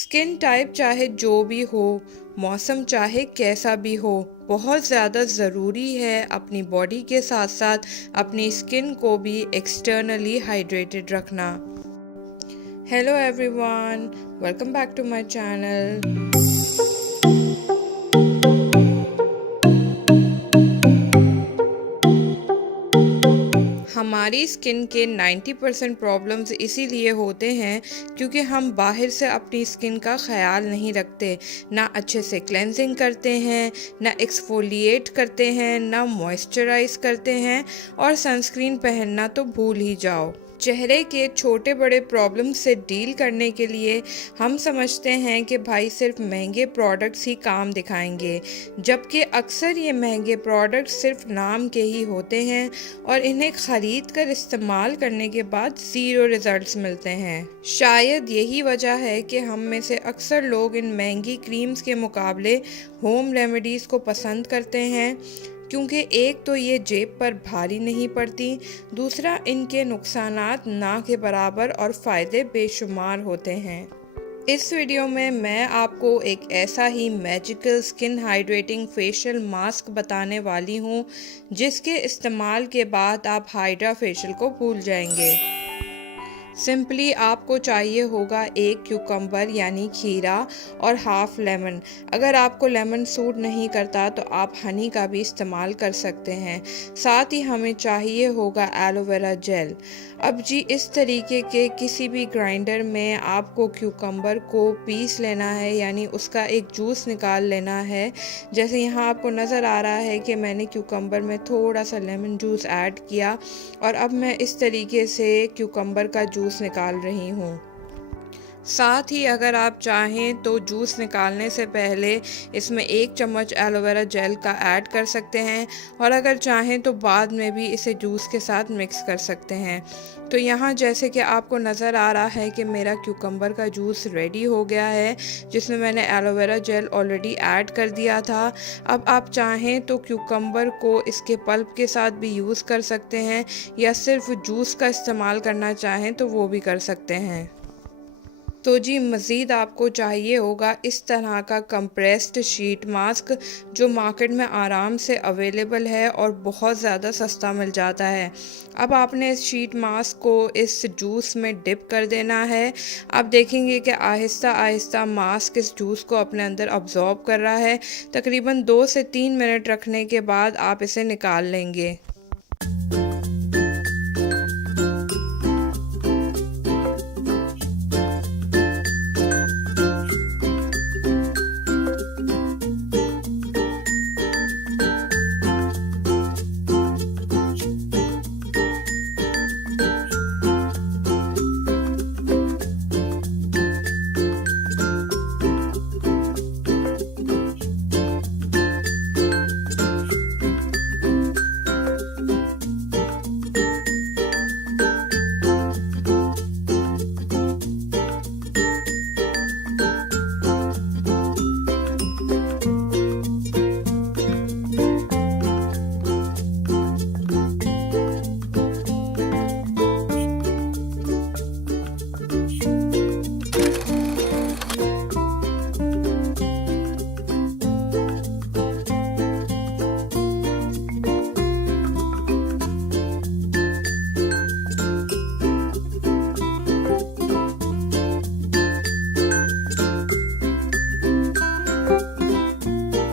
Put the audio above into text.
Skin type चाहे जो भी हो, मौसम चाहे कैसा भी हो, बहुत ज़्यादा ज़रूरी है अपनी बॉडी के साथ साथ अपनी स्किन को भी एक्सटर्नली हाइड्रेटेड रखना। Hello everyone, welcome back to my channel. हमारी स्किन के 90% प्रॉब्लम्स इसीलिए होते हैं क्योंकि हम बाहर से अपनी स्किन का ख्याल नहीं रखते, ना अच्छे से क्लेंजिंग करते हैं, ना एक्सफोलिएट करते हैं, ना मॉइस्चराइज करते हैं और सनस्क्रीन पहनना तो भूल ही जाओ। चेहरे के छोटे बड़े प्रॉब्लम से डील करने के लिए हम समझते हैं कि भाई सिर्फ महंगे प्रोडक्ट्स ही काम दिखाएंगे, जबकि अक्सर ये महंगे प्रोडक्ट्स सिर्फ नाम के ही होते हैं और इन्हें ख़रीद कर इस्तेमाल करने के बाद ज़ीरो रिजल्ट्स मिलते हैं। शायद यही वजह है कि हम में से अक्सर लोग इन महंगी क्रीम्स के मुकाबले होम रेमेडीज़ को पसंद करते हैं, क्योंकि एक तो ये जेब पर भारी नहीं पड़ती, दूसरा इनके नुकसानात ना के बराबर और फ़ायदे बेशुमार होते हैं। इस वीडियो में मैं आपको एक ऐसा ही magical skin hydrating facial mask बताने वाली हूँ जिसके इस्तेमाल के बाद आप हाइड्रा फेशियल को भूल जाएंगे। सिंपली आपको चाहिए होगा एक क्यूकम्बर यानी खीरा और हाफ लेमन। अगर आपको लेमन सूट नहीं करता तो आप हनी का भी इस्तेमाल कर सकते हैं। साथ ही हमें चाहिए होगा एलोवेरा जेल। अब जी इस तरीके के किसी भी ग्राइंडर में आपको क्यूकम्बर को पीस लेना है, यानी उसका एक जूस निकाल लेना है। जैसे यहाँ आपको नज़र आ रहा है कि मैंने क्यूकम्बर में थोड़ा सा लेमन जूस ऐड किया और अब मैं इस तरीके से क्यूकम्बर का जूस निकाल रही हूँ। साथ ही अगर आप चाहें तो जूस निकालने से पहले इसमें 1 चम्मच एलोवेरा जेल का ऐड कर सकते हैं और अगर चाहें तो बाद में भी इसे जूस के साथ मिक्स कर सकते हैं। तो यहाँ जैसे कि आपको नज़र आ रहा है कि मेरा क्यूकम्बर का जूस रेडी हो गया है, जिसमें मैंने एलोवेरा जेल ऑलरेडी ऐड कर दिया था। अब आप चाहें तो क्यूकम्बर को इसके पल्प के साथ भी यूज़ कर सकते हैं या सिर्फ जूस का इस्तेमाल करना चाहें तो वो भी कर सकते हैं। तो जी मज़ीद आपको चाहिए होगा इस तरह का कंप्रेस्ड शीट मास्क, जो मार्केट में आराम से अवेलेबल है और बहुत ज़्यादा सस्ता मिल जाता है। अब आपने इस शीट मास्क को इस जूस में डिप कर देना है। आप देखेंगे कि आहिस्ता आहिस्ता मास्क इस जूस को अपने अंदर अब्जॉर्ब कर रहा है। तकरीबन 2 से 3 मिनट रखने के बाद आप इसे निकाल लेंगे।